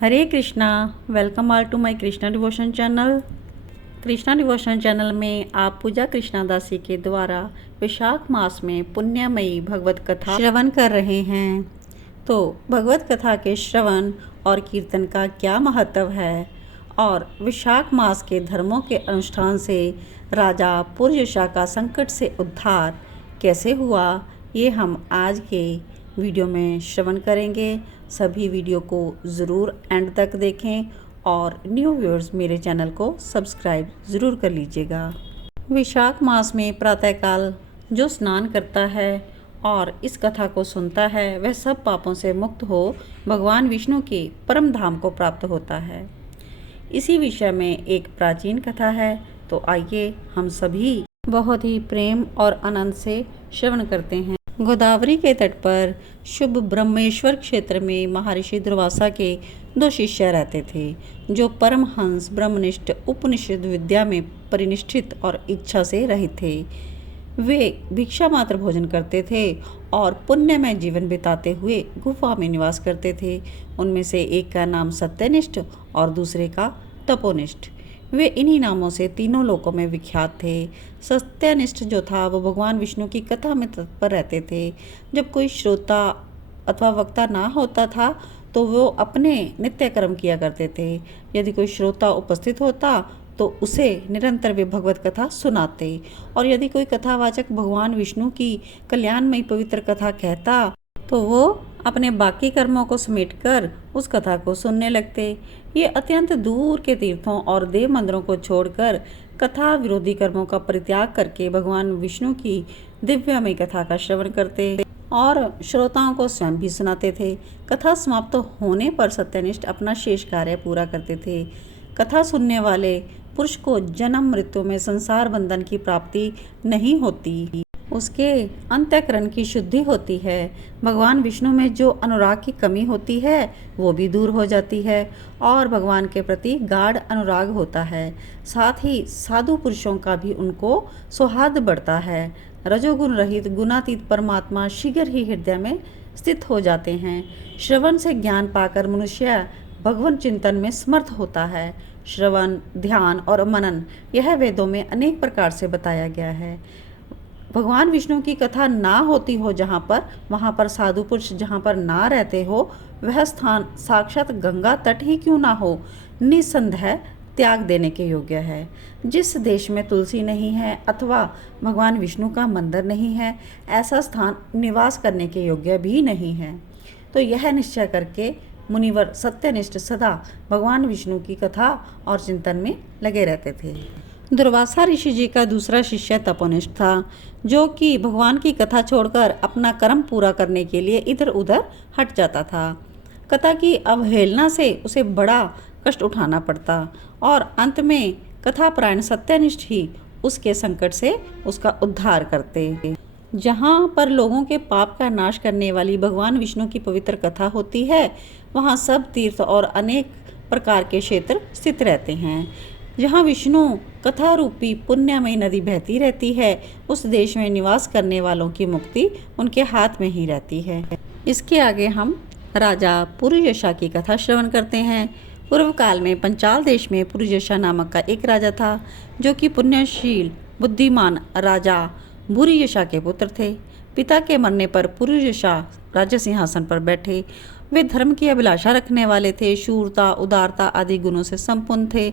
Hare Krishna. Welcome all to my Krishna devotion channel. Krishna devotion channel में आप पूजा कृष्णा दासी के द्वारा वैशाख मास में पुण्यमयी भगवत कथा श्रवण कर रहे हैं। तो भगवत कथा के श्रवण और कीर्तन का क्या महत्व है और वैशाख मास के धर्मों के अनुष्ठान से राजा पुरजशा का संकट से उद्धार कैसे हुआ, ये हम आज के वीडियो में श्रवण करेंगे। सभी वीडियो को ज़रूर एंड तक देखें और न्यू व्यूअर्स मेरे चैनल को सब्सक्राइब ज़रूर कर लीजिएगा। वैशाख मास में प्रातःकाल जो स्नान करता है और इस कथा को सुनता है वह सब पापों से मुक्त हो भगवान विष्णु के परम धाम को प्राप्त होता है। इसी विषय में एक प्राचीन कथा है, तो आइए हम सभी बहुत ही प्रेम और आनंद से श्रवण करते हैं। गोदावरी के तट पर शुभ ब्रह्मेश्वर क्षेत्र में महर्षि दुर्वासा के 2 शिष्य रहते थे, जो परमहंस ब्रह्मनिष्ठ उपनिषद विद्या में परिनिष्ठित और इच्छा से रहित थे। वे भिक्षा मात्र भोजन करते थे और पुण्यमय जीवन बिताते हुए गुफा में निवास करते थे। उनमें से एक का नाम सत्यनिष्ठ और दूसरे का तपोनिष्ठ। वे इन्हीं नामों से तीनों लोकों में विख्यात थे। सत्यनिष्ठ जो था वो भगवान विष्णु की कथा में तत्पर रहते थे। जब कोई श्रोता अथवा वक्ता ना होता था तो वो अपने नित्य कर्म किया करते थे। यदि कोई श्रोता उपस्थित होता तो उसे निरंतर वे भगवत कथा सुनाते, और यदि कोई कथावाचक भगवान विष्णु की कल्याणमयी पवित्र कथा कहता तो वो अपने बाकी कर्मों को समेटकर उस कथा को सुनने लगते। ये अत्यंत दूर के तीर्थों और देव मंदिरों को छोड़कर कथा विरोधी कर्मों का परित्याग करके भगवान विष्णु की दिव्यमय कथा का श्रवण करते और श्रोताओं को स्वयं भी सुनाते थे। कथा समाप्त होने पर सत्यनिष्ठ अपना शेष कार्य पूरा करते थे। कथा सुनने वाले पुरुष को जन्म मृत्यु में संसार बंधन की प्राप्ति नहीं होती, उसके अंतःकरण की शुद्धि होती है। भगवान विष्णु में जो अनुराग की कमी होती है वो भी दूर हो जाती है और भगवान के प्रति गाढ़ अनुराग होता है। साथ ही साधु पुरुषों का भी उनको सौहार्द बढ़ता है। रजोगुण रहित गुणातीत परमात्मा शीघ्र ही हृदय में स्थित हो जाते हैं। श्रवण से ज्ञान पाकर मनुष्य भगवान चिंतन में समर्थ होता है। श्रवण, ध्यान और मनन यह वेदों में अनेक प्रकार से बताया गया है। भगवान विष्णु की कथा ना होती हो जहाँ पर, वहाँ पर साधु पुरुष जहाँ पर ना रहते हो, वह स्थान साक्षात गंगा तट ही क्यों ना हो, निसंदेह त्याग देने के योग्य है। जिस देश में तुलसी नहीं है अथवा भगवान विष्णु का मंदिर नहीं है, ऐसा स्थान निवास करने के योग्य भी नहीं है। तो यह निश्चय करके मुनिवर सत्यनिष्ठ सदा भगवान विष्णु की कथा और चिंतन में लगे रहते थे। दुर्वासा ऋषि जी का दूसरा शिष्य तपोनिष्ठ था, जो कि भगवान की कथा छोड़कर अपना कर्म पूरा करने के लिए इधर उधर हट जाता था। कथा की अवहेलना से उसे बड़ा कष्ट उठाना पड़ता और अंत में कथापरायण सत्यनिष्ठ ही उसके संकट से उसका उद्धार करते। जहाँ पर लोगों के पाप का नाश करने वाली भगवान विष्णु की पवित्र कथा होती है, वहाँ सब तीर्थ और अनेक प्रकार के क्षेत्र स्थित रहते हैं। जहाँ विष्णु कथा रूपी पुण्यमयी नदी बहती रहती है, उस देश में निवास करने वालों की मुक्ति उनके हाथ में ही रहती है। इसके आगे हम राजा पुरजशा की कथा श्रवण करते हैं। पूर्व काल में पंचाल देश में पुरजशा नामक का एक राजा था, जो कि पुण्यशील बुद्धिमान राजा भूरिजशा के पुत्र थे। पिता के मरने पर पुरजशा राज्य सिंहासन पर बैठे। वे धर्म की अभिलाषा रखने वाले थे, शूरता, उदारता आदि गुणों से संपन्न थे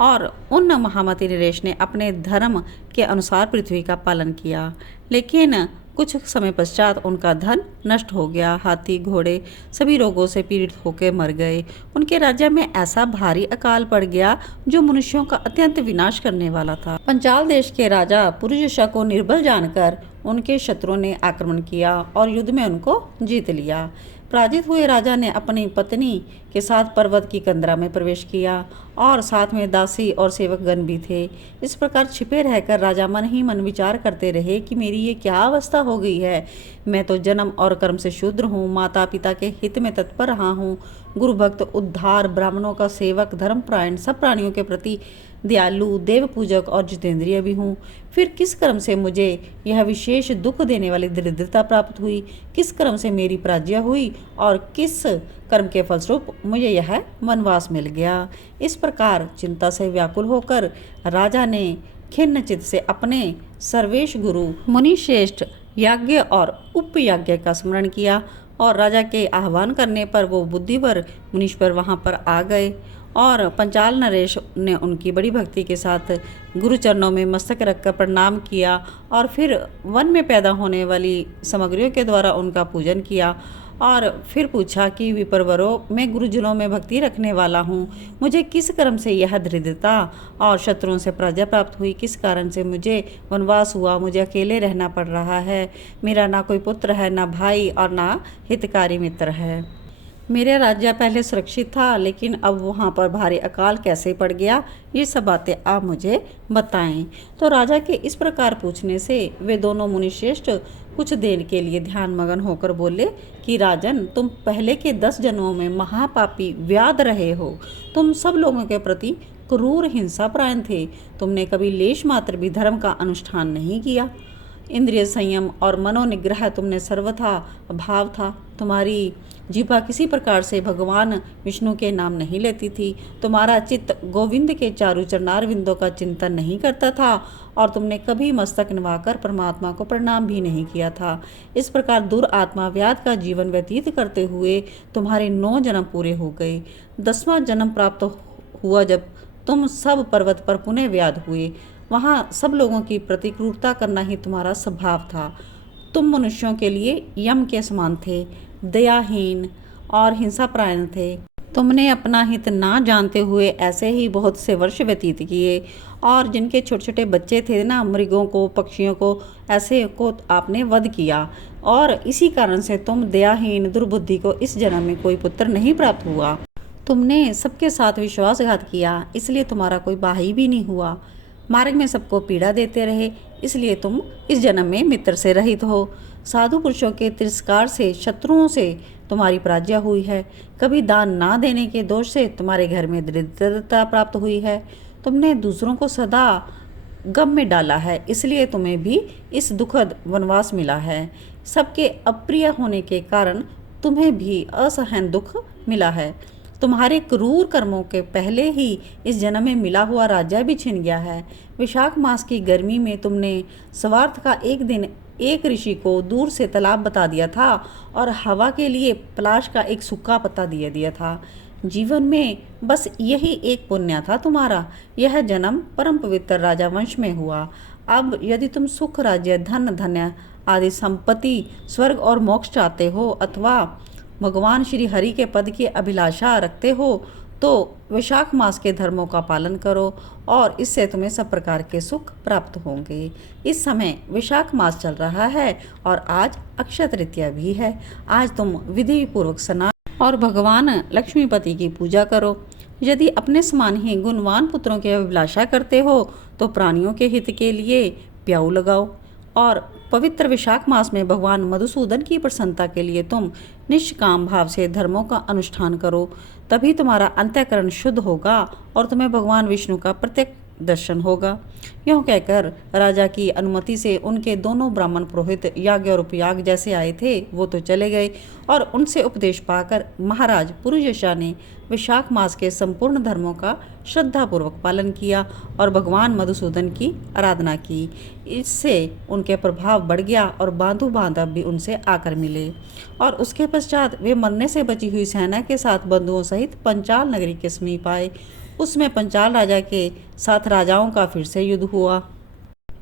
और उन महामती नरेश ने अपने धर्म के अनुसार पृथ्वी का पालन किया। लेकिन कुछ समय पश्चात उनका धन नष्ट हो गया। हाथी, घोड़े सभी रोगों से पीड़ित होकर मर गए। उनके राज्य में ऐसा भारी अकाल पड़ गया जो मनुष्यों का अत्यंत विनाश करने वाला था। पंचाल देश के राजा पुरजशा को निर्बल जानकर उनके शत्रुओं ने आक्रमण किया और युद्ध में उनको जीत लिया। पराजित हुए राजा ने अपनी पत्नी के साथ पर्वत की कंदरा में प्रवेश किया और साथ में दासी और सेवकगण भी थे। इस प्रकार छिपे रहकर राजा मन ही मन विचार करते रहे कि मेरी ये क्या अवस्था हो गई है। मैं तो जन्म और कर्म से शूद्र हूँ, माता पिता के हित में तत्पर रहा हूँ, गुरु भक्त, उद्धार, ब्राह्मणों का सेवक, धर्मपरायण, सब प्राणियों के प्रति दयालु, देव पूजक और जितेंद्रिय भी हूँ। फिर किस कर्म से मुझे यह विशेष दुख देने वाली दरिद्रता प्राप्त हुई? किस कर्म से मेरी पराजय हुई और किस कर्म के फलस्वरूप मुझे यह वनवास मिल गया? इस प्रकार चिंता से व्याकुल होकर राजा ने खिन्न चित्त से अपने सर्वेश गुरु मुनिश्रेष्ठ याज्ञ और उपयाज्ञ का स्मरण किया और राजा के आह्वान करने पर वो बुद्धिवर मुनीश्वर वहाँ पर आ गए और पंचाल नरेश ने उनकी बड़ी भक्ति के साथ गुरु चरणों में मस्तक रखकर प्रणाम किया और फिर वन में पैदा होने वाली सामग्रियों के द्वारा उनका पूजन किया और फिर पूछा कि विप्रवरों, मैं गुरुजनों में भक्ति रखने वाला हूँ, मुझे किस कर्म से यह दरिद्रता और शत्रुओं से पराजय प्राप्त हुई? किस कारण से मुझे वनवास हुआ? मुझे अकेले रहना पड़ रहा है। मेरा ना कोई पुत्र है, ना भाई और ना हितकारी मित्र है। मेरा राज्य पहले सुरक्षित था, लेकिन अब वहाँ पर भारी अकाल कैसे पड़ गया? ये सब बातें आप मुझे बताएं। तो राजा के इस प्रकार पूछने से वे दोनों मुनिश्रेष्ठ कुछ देर के लिए ध्यान मगन होकर बोले कि राजन, तुम पहले के 10 जन्मों में महापापी व्याध रहे हो। तुम सब लोगों के प्रति क्रूर हिंसा परायण थे। तुमने कभी लेश मात्र भी धर्म का अनुष्ठान नहीं किया। इंद्रिय संयम और मनोनिग्रह तुमने सर्वथा अभाव था। तुम्हारी जीभा किसी प्रकार से भगवान विष्णु के नाम नहीं लेती थी। तुम्हारा चित्त गोविंद के चारु चरणार विंदों का चिंतन नहीं करता था और तुमने कभी मस्तक नवाकर परमात्मा को प्रणाम भी नहीं किया था। इस प्रकार दुरात्मा व्याध का जीवन व्यतीत करते हुए तुम्हारे 9 जन्म पूरे हो गए। 10वां जन्म प्राप्त हुआ जब तुम सब पर्वत पर पुनः व्याध हुए। वहाँ सब लोगों की प्रतिक्रूरता करना ही तुम्हारा स्वभाव था। तुम मनुष्यों के लिए यम के समान थे, दयाहीन और हिंसापरायण थे। तुमने अपना हित ना जानते हुए ऐसे ही बहुत से वर्ष व्यतीत किए और जिनके छोटे छोटे बच्चे थे ना, मृगों को, पक्षियों को, ऐसे को आपने वध किया और इसी कारण से तुम दयाहीन दुर्बुद्धि को इस जन्म में कोई पुत्र नहीं प्राप्त हुआ। तुमने सबके साथ विश्वासघात किया, इसलिए तुम्हारा कोई भाई भी नहीं हुआ। मार्ग में सबको पीड़ा देते रहे, इसलिए तुम इस जन्म में मित्र से रहित हो। साधु पुरुषों के तिरस्कार से, शत्रुओं से तुम्हारी पराजय हुई है। कभी दान ना देने के दोष से तुम्हारे घर में दरिद्रता प्राप्त हुई है। तुमने दूसरों को सदा गम में डाला है, इसलिए तुम्हें भी इस दुखद वनवास मिला है। सबके अप्रिय होने के कारण तुम्हें भी असहन दुख मिला है। तुम्हारे क्रूर कर्मों के पहले ही इस जन्म में मिला हुआ राज्य भी छिन गया है। विशाख मास की गर्मी में तुमने स्वार्थ का एक दिन एक ऋषि को दूर से तालाब बता दिया था और हवा के लिए पलाश का एक सूखा पत्ता दे दिया था। जीवन में बस यही एक पुण्य था तुम्हारा। यह जन्म परम पवित्र राजा वंश में हुआ। अब यदि तुम सुख, राज्य, धन, धन्य आदि संपत्ति, स्वर्ग और मोक्ष चाहते हो अथवा भगवान श्री हरि के पद की अभिलाषा रखते हो तो वैशाख मास के धर्मों का पालन करो और इससे तुम्हें सब प्रकार के सुख प्राप्त होंगे। इस समय वैशाख मास चल रहा है और आज अक्षय तृतीया भी है। आज तुम विधि पूर्वक स्नान और भगवान लक्ष्मीपति की पूजा करो। यदि अपने समान ही गुणवान पुत्रों की अभिलाषा करते हो तो प्राणियों के हित के लिए प्याऊ लगाओ और पवित्र वैशाख मास में भगवान मधुसूदन की प्रसन्नता के लिए तुम निष्काम भाव से धर्मों का अनुष्ठान करो। तभी तुम्हारा अंतःकरण शुद्ध होगा और तुम्हें भगवान विष्णु का प्रत्यक्ष दर्शन होगा। यूँ कहकर राजा की अनुमति से उनके दोनों ब्राह्मण पुरोहित याज्ञ और उपयाग जैसे आए थे वो तो चले गए और उनसे उपदेश पाकर महाराज पुरुषयशा ने वैशाख मास के संपूर्ण धर्मों का श्रद्धापूर्वक पालन किया और भगवान मधुसूदन की आराधना की। इससे उनके प्रभाव बढ़ गया और बांधु बांधव भी उनसे आकर मिले और उसके पश्चात वे मरने से बची हुई सेना के साथ बंधुओं सहित पंचाल नगरी के समीप आए। उसमें पंचाल राजा के साथ राजाओं का फिर से युद्ध हुआ।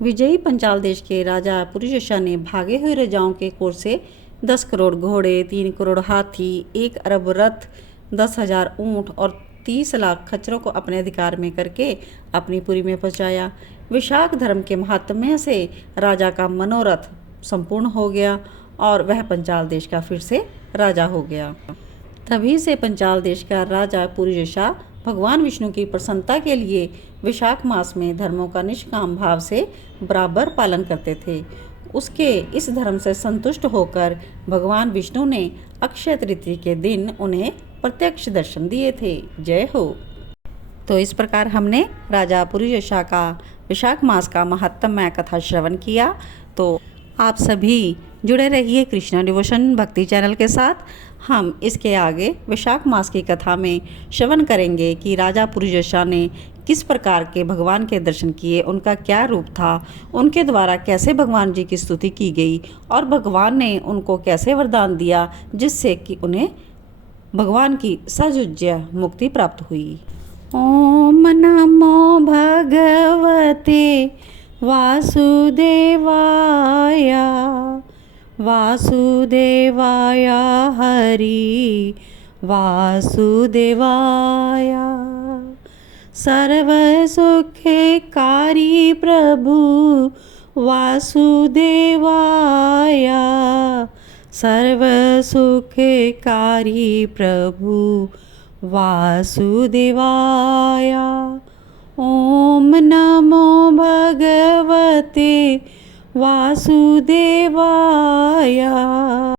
विजयी पंचाल देश के राजा पुरुषयशा ने भागे हुए राजाओं के कोर से 10 करोड़ घोड़े, 3 करोड़ हाथी, 1 अरब रथ, 10,000 ऊँट और 30 लाख खच्चरों को अपने अधिकार में करके अपनी पुरी में पहुँचाया। विशाख धर्म के महात्म्य से राजा का मनोरथ संपूर्ण हो गया और वह पंचाल देश का फिर से राजा हो गया। तभी से पंचाल देश का राजा पुरुषयशा भगवान विष्णु की प्रसन्नता के लिए वैशाख मास में धर्मों का निष्काम भाव से बराबर पालन करते थे। उसके इस धर्म से संतुष्ट होकर भगवान विष्णु ने अक्षय तृतीया के दिन उन्हें प्रत्यक्ष दर्शन दिए थे। जय हो। तो इस प्रकार हमने राजा पुरुषोत्तम का वैशाख मास का महत्तमय कथा श्रवण किया। तो आप सभी जुड़े रहिए कृष्णा डिवोशन भक्ति चैनल के साथ। हम इसके आगे वैशाख मास की कथा में श्रवण करेंगे कि राजा पुरुषोत्तम ने किस प्रकार के भगवान के दर्शन किए, उनका क्या रूप था, उनके द्वारा कैसे भगवान जी की स्तुति की गई और भगवान ने उनको कैसे वरदान दिया जिससे कि उन्हें भगवान की सजुज्य मुक्ति प्राप्त हुई। ओम नमो भगवते वासुदेवाय वासुदेवाय हरि वासुदेवाय। सर्वसुखकारी प्रभु वासुदेवाय सर्वसुखकारी प्रभु वासुदेवाय। ओम नमो भगवते वासुदेवाय।